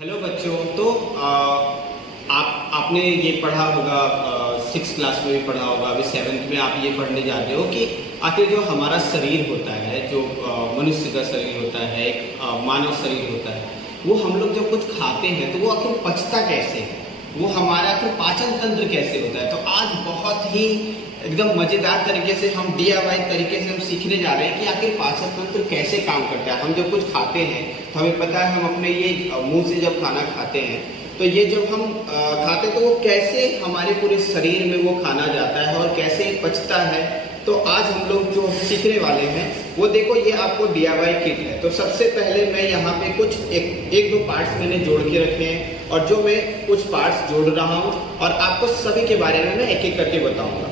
Hello बच्चों। तो आपने ये पढ़ा होगा, 6th क्लास में भी पढ़ा होगा, अभी 7th में आप ये पढ़ने जाते हो कि आखिर जो हमारा शरीर होता है, जो मनुष्य का शरीर होता है, एक मानव शरीर होता है, वो हम लोग जब कुछ खाते हैं तो वो आखिर पचता कैसे है, वो हमारा आखिर पाचन तंत्र कैसे होता है। तो आज बहुत ही एकदम मज़ेदार तरीके से हम DIY तरीके से हम सीखने जा रहे हैं कि आखिर पाचन तंत्र कैसे काम करता है। हम जब कुछ खाते हैं तो हमें पता है, हम अपने ये मुंह से जब खाना खाते हैं तो ये जब हम खाते हैं तो वो कैसे हमारे पूरे शरीर में वो खाना जाता है और कैसे पचता है। तो आज हम लोग जो सीखने वाले हैं वो देखो, ये आपको DIY किट है। तो सबसे पहले मैं यहाँ पे कुछ एक दो पार्ट्स मैंने जोड़ के रखे हैं और जो मैं कुछ पार्ट्स जोड़ रहा हूँ और आपको सभी के बारे में मैं एक एक करके बताऊंगा।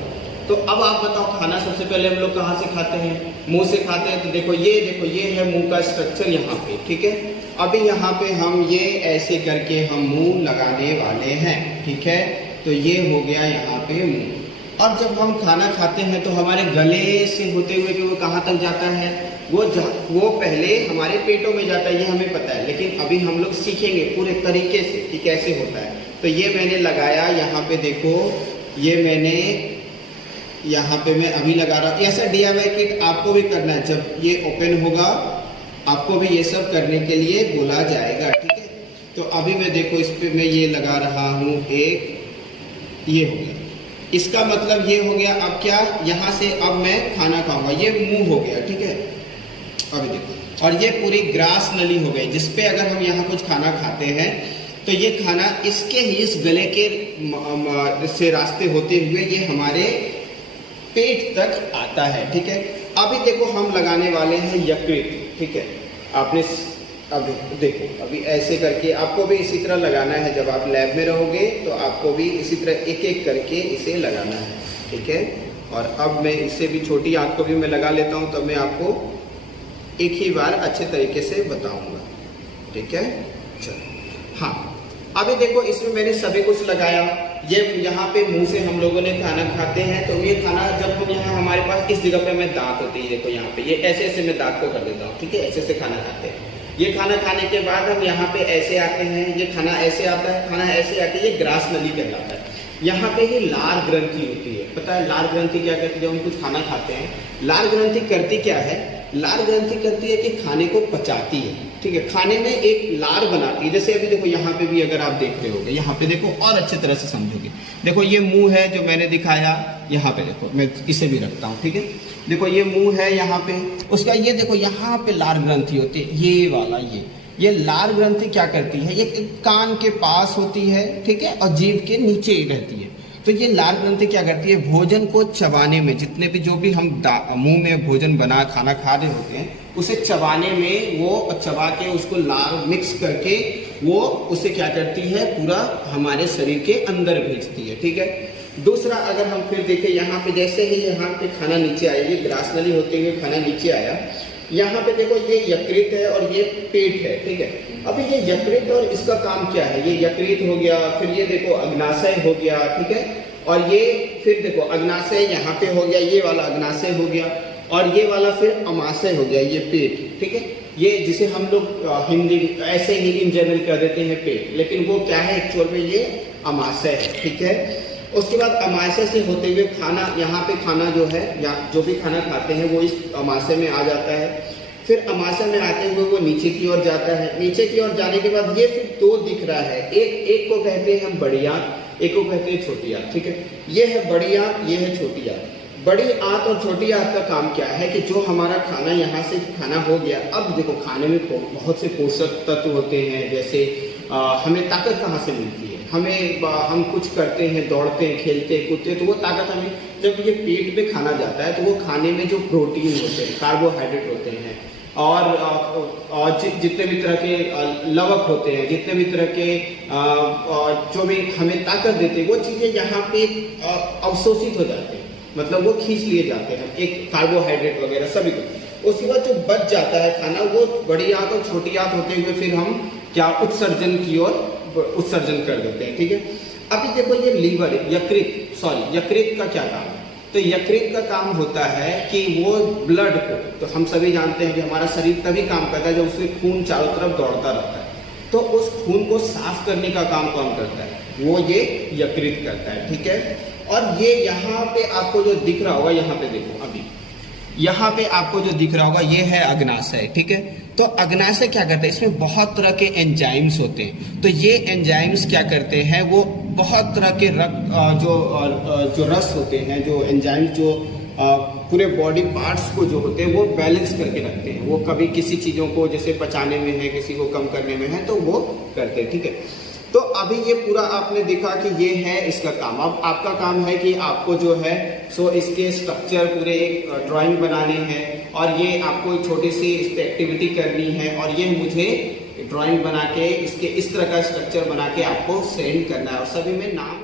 तो अब आप बताओ, खाना सबसे पहले हम लोग कहाँ से खाते हैं? मुंह से खाते हैं। तो देखो ये है मुंह का स्ट्रक्चर यहाँ पे, ठीक है। अभी यहाँ पे हम ये ऐसे करके हम मुंह लगाने वाले हैं, ठीक है। तो ये हो गया यहाँ पे मुंह। और जब हम खाना खाते हैं तो हमारे गले से होते हुए कि वो कहाँ तक जाता है, वो पहले हमारे पेटों में जाता है, ये हमें पता है। लेकिन अभी हम लोग सीखेंगे पूरे तरीके से कि कैसे होता है। तो ये मैंने लगाया यहाँ पे, देखो ये मैंने यहाँ पे मैं अभी लगा रहा हूँ। ऐसा DIY किट आपको भी करना है। जब ये ओपन होगा आपको भी ये सब करने के लिए बोला जाएगा, ठीक है। तो अभी मैं देखो इस पे मैं ये लगा रहा हूँ एक, ये हो गया। इसका मतलब ये हो गया। अब क्या, यहाँ से अब मैं खाना खाऊंगा, ये मुंह हो गया, ठीक है। अभी देखो, और ये पूरी ग्रास नली हो गई, जिसपे अगर हम यहाँ कुछ खाना खाते हैं तो ये खाना इसके ही इस गले के से रास्ते होते हुए ये हमारे पेट तक आता है, ठीक है। अभी देखो हम लगाने वाले हैं यकृत, ठीक है। आपने अभी देखो, अभी ऐसे करके आपको भी इसी तरह लगाना है। जब आप लैब में रहोगे तो आपको भी इसी तरह एक एक करके इसे लगाना है, ठीक है। और अब मैं इससे भी छोटी आंख को भी मैं लगा लेता हूँ, तब मैं आपको एक ही बार अच्छे तरीके से बताऊंगा, ठीक है। चलो, हाँ, अभी देखो इसमें मैंने सभी कुछ लगाया। ये यहाँ पे मुंह से हम लोगों ने खाना खाते हैं, तो ये खाना जब हम यहाँ हमारे पास इस जगह पे मैं दांत होती है, देखो यहाँ पे ये ऐसे मैं दांत को कर देता हूँ, ठीक है। ऐसे खाना खाते हैं। ये खाना खाने के बाद हम यहाँ पे ऐसे आते हैं, ये खाना ऐसे आता है, खाना ऐसे आके ये ग्रास नली कहलाता है। यहाँ पे ही लार ग्रंथि होती है। पता है लार ग्रंथि क्या करती है? जब हम कुछ खाना खाते हैं, लार ग्रंथि करती क्या है? लार ग्रंथि करती है कि खाने को पचाती है, ठीक है। खाने में एक लार बनाती है। जैसे अभी देखो यहाँ पे भी अगर आप देख रहे होगे, यहाँ पे देखो और अच्छे तरह से समझोगे। देखो ये मुंह है जो मैंने दिखाया, यहाँ पे देखो मैं इसे भी रखता हूँ, ठीक है। देखो ये मुंह है यहाँ पे, उसका ये देखो यहाँ पे लार ग्रंथि होती है, ये वाला ये लार ग्रंथि क्या करती है? ये कान के पास होती है, ठीक है, और जीभ के नीचे ही रहती है। तो ये लार ग्रंथि क्या करती है? भोजन को चबाने में, जितने भी जो भी हम मुंह में भोजन बना खाना खा रहे होते हैं, उसे चबाने में वो चबा के उसको लार मिक्स करके वो उसे क्या करती है? पूरा हमारे शरीर के अंदर भेजती है, ठीक है। दूसरा, अगर हम फिर देखें यहाँ पे, जैसे ही यहाँ पे खाना नीचे आया, ये ग्रास नली होते हुए खाना नीचे आया, यहाँ पे देखो ये यकृत है और ये पेट है, ठीक है। अभी ये यकृत और इसका काम क्या है? ये यकृत हो गया, फिर ये देखो अग्नाशय हो गया, ठीक है। और ये फिर देखो अग्नाशय यहाँ पे हो गया, ये वाला अग्नाशय हो गया, और ये वाला फिर अमाशय हो गया, ये पेट, ठीक है। ये जिसे हम लोग हिंदी ऐसे ही इन जनरल कह देते हैं पेट, लेकिन वो क्या है एक्चुअल में? ये अमाशय है, ठीक है। उसके बाद अमाशय से होते हुए खाना, यहाँ पे खाना जो है या जो भी खाना खाते हैं वो इस अमाशय में आ जाता है। फिर अमाशय में आते हुए वो नीचे की ओर जाता है। नीचे की ओर जाने के बाद ये फिर दो दिख रहा है, एक को कहते हैं हम बड़ी आंत, एक को कहते हैं छोटी आंत, ठीक है। ये है बड़ी आंत, ये है छोटी आंत। बड़ी आंत और छोटी आंत का काम क्या है कि जो हमारा खाना यहाँ से खाना हो गया, अब देखो खाने में बहुत से पोषक तत्व होते हैं। जैसे हमें ताकत कहाँ से मिलती है? हम कुछ करते हैं, दौड़ते हैं, खेलते हैं, कूदते हैं, तो वो ताकत हमें जब ये पेट में खाना जाता है तो वो खाने में जो प्रोटीन होते हैं, कार्बोहाइड्रेट होते हैं और जितने भी तरह के लवक होते हैं, जितने भी तरह के जो भी हमें ताकत देते हैं, वो चीज़ें यहाँ पे अवशोषित हो जाते हैं, मतलब वो खींच लिए जाते हैं, एक कार्बोहाइड्रेट वगैरह सभी को। उसके बाद जो बच जाता है खाना, वो बड़ी आंत और छोटी आंत होते हुए फिर हम क्या उत्सर्जन की ओर उत्सर्जन कर देते हैं, ठीक है। अभी देखो ये लीवर, यकृत का क्या काम है? तो यकृत का काम होता है कि वो ब्लड को, तो हम सभी जानते हैं कि हमारा शरीर तभी काम करता है जब उसमें खून चारों तरफ दौड़ता रहता है। तो उस खून को साफ करने का काम कौन करता है? वो ये यकृत करता है, ठीक है। और ये यहाँ पे आपको जो दिख रहा होगा, यहाँ पे देखो, अभी यहाँ पे आपको जो दिख रहा होगा ये है अग्नाशय, ठीक है। तो अग्नाशय क्या करता है? इसमें बहुत तरह के एंजाइम्स होते हैं। तो ये एंजाइम्स क्या करते हैं? वो बहुत तरह के रक्त जो रस होते हैं, जो एंजाइम्स जो पूरे बॉडी पार्ट्स को जो होते हैं वो बैलेंस करके रखते हैं। वो कभी किसी चीज़ों को जैसे पचाने में है, किसी को कम करने में है, तो वो करते हैं, ठीक है। तो अभी ये पूरा आपने देखा कि ये है इसका काम। अब आपका काम है कि आपको जो है सो इसके स्ट्रक्चर पूरे एक ड्राइंग बनाने हैं, और ये आपको एक छोटी सी इस पर एक्टिविटी करनी है, और ये मुझे ड्राइंग बना के इसके इस तरह का स्ट्रक्चर बना के आपको सेंड करना है। और सभी में नाम